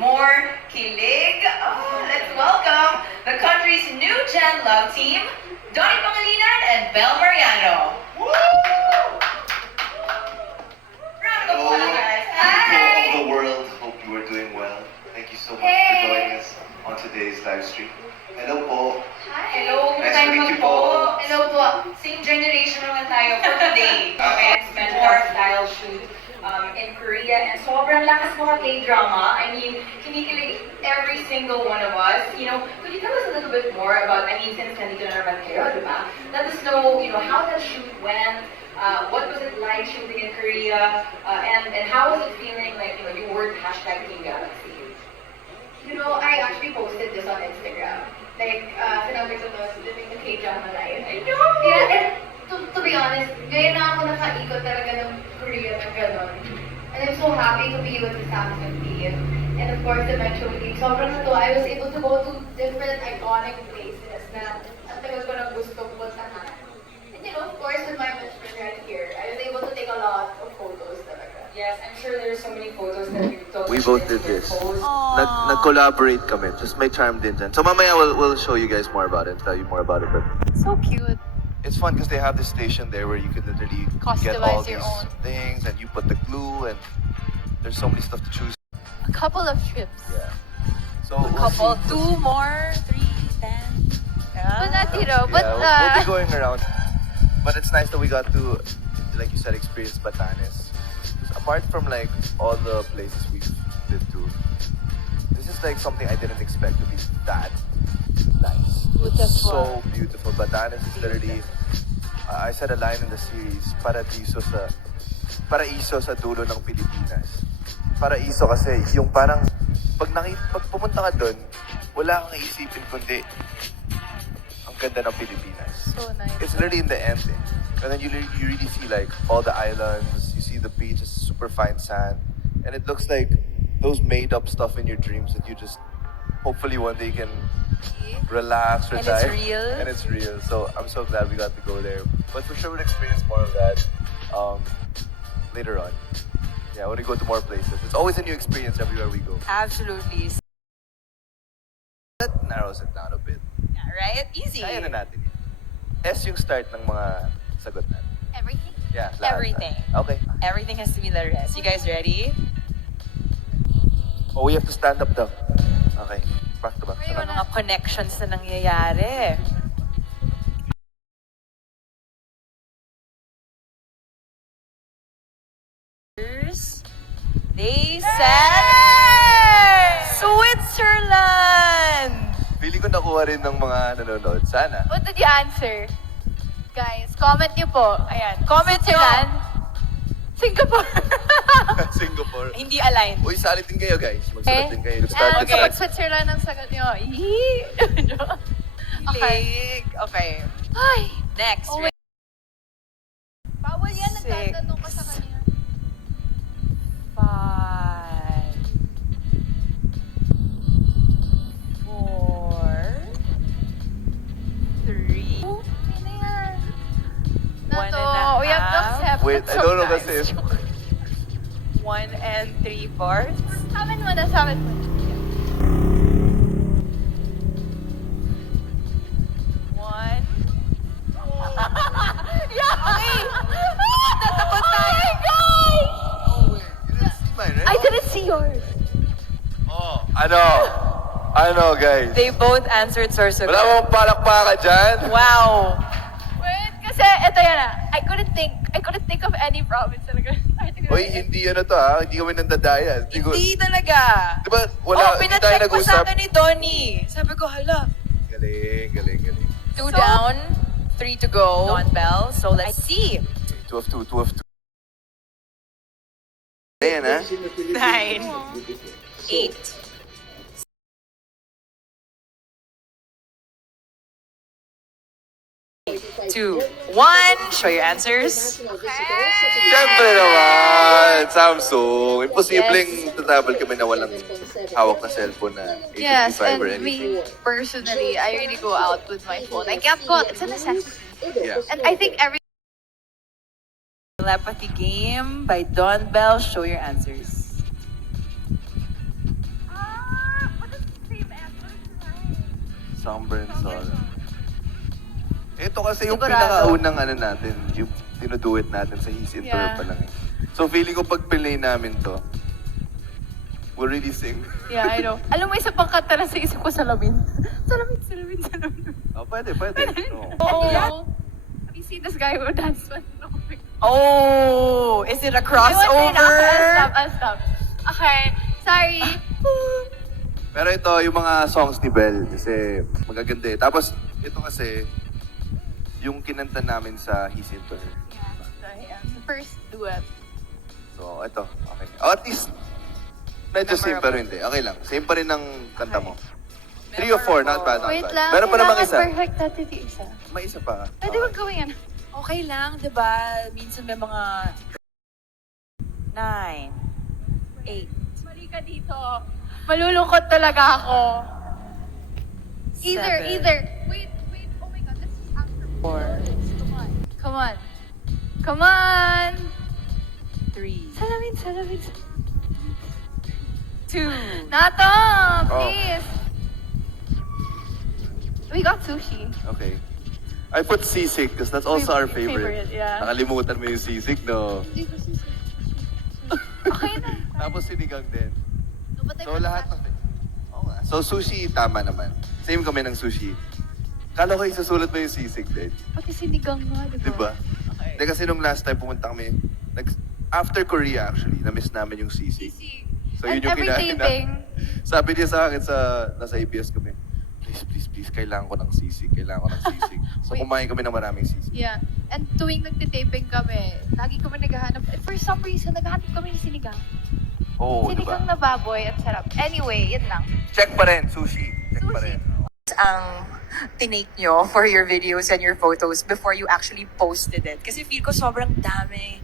more kilig. Oh, let's welcome the country's new Gen Love team, Donnie Pangilinan and Bel Mariano. Round of applause, guys. People Hi! of the world, hope you are doing well. Thank you so much for joining us on today's live stream. Hello po. Hi! Hello, Nice tayo to meet you po. po. Hello po. Same generation naman tayo for today. Okay, spent more style shoot in Korea, and sobrang lakas mo K-drama. I mean, kinikilig every single one of us. You know, could you tell us a little bit more about, I mean, since nandito na naman kayo, di ba? Let us know, how that shoot went. What was it like shooting in Korea? And how was it feeling like, you were hashtag Team Galaxy? I actually posted this on Instagram. Like, sinabi ko to, living the K-drama life. I know! Yeah, and to be honest, ngayon na ako nakaikot talaga ng Korea ng gano'n. And I'm so happy to be with the Samsung team. And of course, the Metro team. Sobrang natuwa. I was able to go to different iconic places na ang tagal ko nang gustong puntahan. And of course, with my best friend right here, I was able to take a lot of photos talaga. Yes, I'm sure there's so many photos that we took. We both did this. Nag-collaborate kami. Just may charm din dyan. So mamaya we'll show you guys more about it, tell you more about it. But So cute. it's fun because they have this station there where you could literally get all Customize your these own. things and you put the glue and there's so many stuff to choose. A couple of trips. Yeah. So A we'll couple, see. 2 more, 3, 10. But not, Yeah, but we'll be going around. But it's nice that we got to, like you said, experience Batanes. 'Cause apart from like all the places we've been to, this is like something I didn't expect to be that nice. So beautiful. Batanes is literally, I said a line in the series, paraiso sa dulo ng Pilipinas. Paraiso kasi yung parang pag pumunta ka doon, wala kang iisipin kundi ang ganda ng Pilipinas. So nice. It's literally in the end. And then you really see like all the islands, you see the beach, it's super fine sand. And it looks like those made up stuff in your dreams that you just hopefully one day can relax or And it's die. real. And it's real. So I'm so glad we got to go there. But for sure we'll experience more of that later on. Yeah, when we go to more places. It's always a new experience everywhere we go. absolutely. That narrows it down a bit. Yeah, right? Easy. Kaya na natin. S yung start ng mga sagot natin. Everything? Yeah, lahat. Everything. Okay. Everything has to be letter S. You guys ready? Oh, we have to stand up daw. Okay. Back to back. May mga connections na nangyayari. They said Switzerland! Feeling ko nakuha rin ng mga nanonood. Sana. What did you answer? Guys, comment niyo po. Ayan. Comment nyo! Switzerland. Singapore. Singapore. Hindi aligned. Uy, salit din kayo, guys. Magsulat din kayo. And Start with kapag start. Switzerland ang sagot niyo, yee! Okay. Okay. Ay! Next. Oh, wait. Bawal yan, Six. nagtatanong ka sa kanya. 5 4 3 Ano yan? Na One to, and a we have to half. accept Wait, it I don't know sometimes. kasi. 1 and 3/4. Sabi mo na, sabi mo. One. Natakot tayo, guys! Oh, wait. You didn't see mine, right? I didn't see yours. Oh, ano, guys. They both answered Sorsogon. Wala mong palakpaka dyan. Wow. Wait, kasi eto yan ah. I couldn't think of any province talaga. Uy, hindi ano to ha. Hindi kami nandadaya. Hindi talaga. Diba, wala, hindi tayo pinacheck ko sa nag-usap. akin ni Donnie. Sabi ko, hala. Galing. 2 down, 3 to go. Don Bell. So let's see. 2 of 2. Ayan ha. 9, 8, 2, 1. Show your answers. Siyempre naman, Samsung. Imposibleng tatabal kami na walang hawak na cellphone na Yes, A55 and or anything. me personally, I really go out with my phone. I can't go out. It's a necessity. Yeah. And I think every Telepathy game by Don Bell. Show your answers. Sunburn Sol. Ito kasi yung Sigurado. pinakaunang ano natin, yung dinuduet natin sa His Inter Yeah. pa lang. So feeling ko pag play namin to, we'll really sing. Yeah, I know. Alam mo, isa pang kanta na sa isip ko, Salamin. Salamin. Oh, pwede. Oo. Oh. Have you seen this guy who dance with Oh, is it a crossover? I'll stop. Okay, sorry. Pero ito, yung mga songs ni Belle, kasi magaganda eh. Tapos, ito kasi, yung kinanta namin sa His Inter. The first duet. So, ito. Okay. Oh, at least, medyo same pero hindi. Okay lang. Same pa rin ang kanta mo. 3 or 4, not bad, not Wait bad. lang, Meron pa namang kailangan isa. perfect natin yung isa. May isa pa. Pwede Okay. bang gawin yan? Okay lang, di ba? Minsan may mga 9, 8, Mali ka dito. Malulungkot talaga ako. Either. Wait, oh my God, let's just answer. 4, Come on. 3, Salamin. 2. Nato, Oh. please. We got sushi. Okay. I put sisig because that's also our favorite. Yeah. Nakalimutan mo yung sisig, no? Okay na. Tapos sinigang din. No, but So lahat ng... Oo nga. So sushi, tama naman. Same kami ng sushi. Kala ko isusulat mo yung sisig din. Pati sinigang nga, di Di ba? Hindi kasi nung last time pumunta kami, after Korea actually, na-miss namin yung sisig. So And yun yung every kinain taping, Sabi niya sa akin nasa ABS kami, please, kailangan ko ng sisig. So Wait. kumain kami ng maraming sisig. yeah. And tuwing nagtitaping kami, lagi kami naghahanap. For some reason, naghahanap kami ng sinigang. Oo, di ba? Sinigang na baboy at sarap. Anyway, yun lang. Check pa rin, sushi. Check pa Sushi. rin. Ang tinake nyo for your videos and your photos before you actually posted it? Kasi feel ko sobrang dami.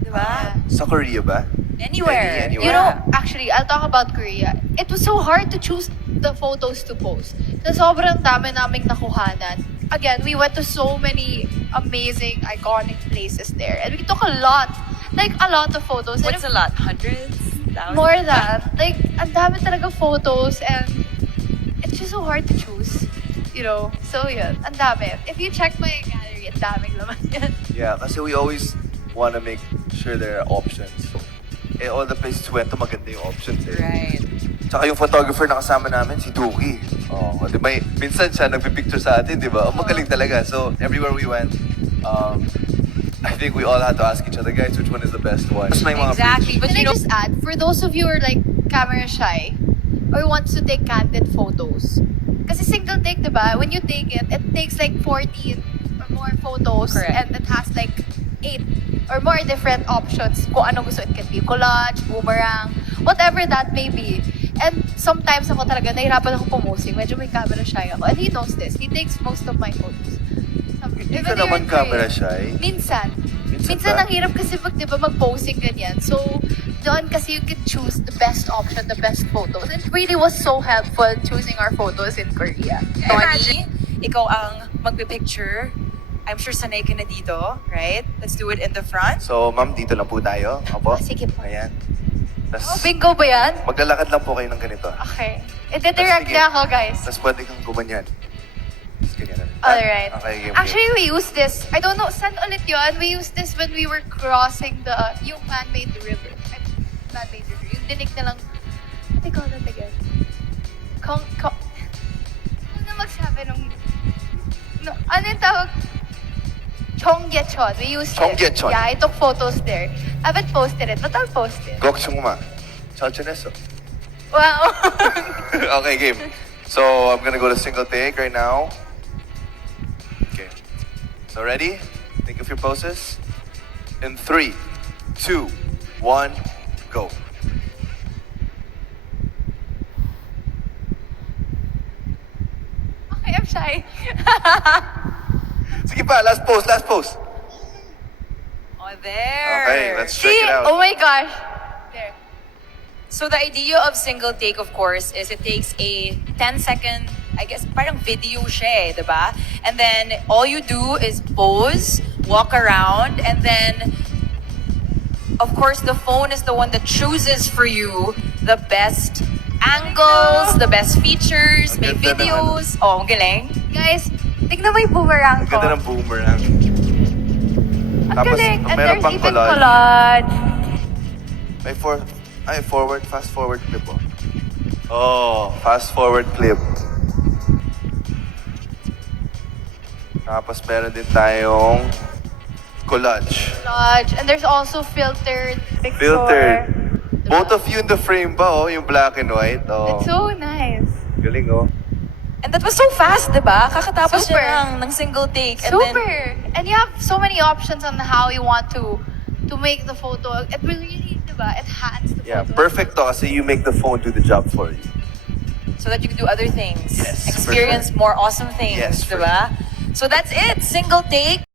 Di ba? Sa Korea ba? Anywhere. Anywhere. You know, actually, I'll talk about Korea. It was so hard to choose the photos to post. Kasi sobrang dami naming nakuhanan. Again, we went to so many amazing, iconic places there. And we took a lot of photos. And What's a lot? Hundreds? Thousands? more than, ang dami talaga photos and it's just so hard to choose. You know? So, yun. Ang dami. If you check my gallery, ang daming laman yan. Yeah, kasi we always want to make sure there are options. All the places we went to, maganda yung options eh. Right. Tsaka yung photographer na kasama namin, si Duki. Oh, di ba? Minsan siya nagpipicture sa atin, di ba? Magaling talaga. So, everywhere we went, I think we all had to ask each other, guys, which one is the best one? Mas may mga Exactly. But Can you I know, just add, for those of you who are like camera shy or wants to take candid photos, kasi single take, diba? When you take it takes like 14 or more photos Correct. and it has like 8 or more different options kung ano gusto. It can be collage, boomerang, whatever that may be. And sometimes ako talaga, nahirapan ako pumusing. Medyo may camera shy ako. And he knows this. He takes most of my photos. Hindi Even ka here naman in camera Korea. shy. Minsan. Minsan Minsan ba? ang hirap kasi pag, di ba, mag-posing ganyan. So, doon kasi you can choose the best option, the best photos. And it really was so helpful choosing our photos in Korea. Tony, ikaw ang magpipicture. I'm sure sanay ka na dito, right? Let's do it in the front. So, ma'am, dito lang po tayo. Opo. Sige po. Ayan. Tas, Oh, bingo ba yan? maglalakad lang po kayo ng ganito. Okay. Ite-direct Sige. niya ako, guys. Tapos pwede kang gumanyan. Tapos ganyan na. Alright. Okay, game. Actually, we used this. I don't know, saan ulit yun? We used this when we were crossing yung man-made river. Man-made river. Yung dinig na lang. What do you call that again? Ano magsabi nung... No, ano yung tawag? Cheonggyecheon. We used Cheonggyecheon. it. Yeah, I took photos there. I haven't posted it, but I'll post it. Gokchungma. Chachaneso. Wow. Okay, game. So, I'm gonna go to single take right now. Okay. So, ready? Think of your poses. In 3, 2, 1, go. Okay, I'm shy. Sige pa, last pose. Oh, there. Okay, let's check See? it out. Oh my gosh. There. So the idea of single take, of course, is it takes a 10-second, I guess, parang video siya, di ba? And then all you do is pose, walk around, and then, of course, the phone is the one that chooses for you the best angles, the best features, may Ang ganda ng videos. Oh, ang galing. Guys, tignan mo yung boomerang Ang ko. ganda ng boomerang. Ang Tapos, galing. And meron there's pang even collage. collage. May fast forward clip oh. Oh, fast forward clip. Tapos meron din tayong collage. Collage. And there's also filtered picture. Filtered. Both of you in the frame ba oh, yung black and white. Oh. It's so nice. Galing oh. And that was so fast, di ba? Kakatapos Super. niya ng single take. And Super. then, And you have so many options on how you want to make the photo. It really, diba? Enhance the Yeah, photo. perfect to kasi you make the phone do the job for you. so that you can do other things. Yes, for Experience sure. more awesome things, Yes, for di ba? So that's it. Single take.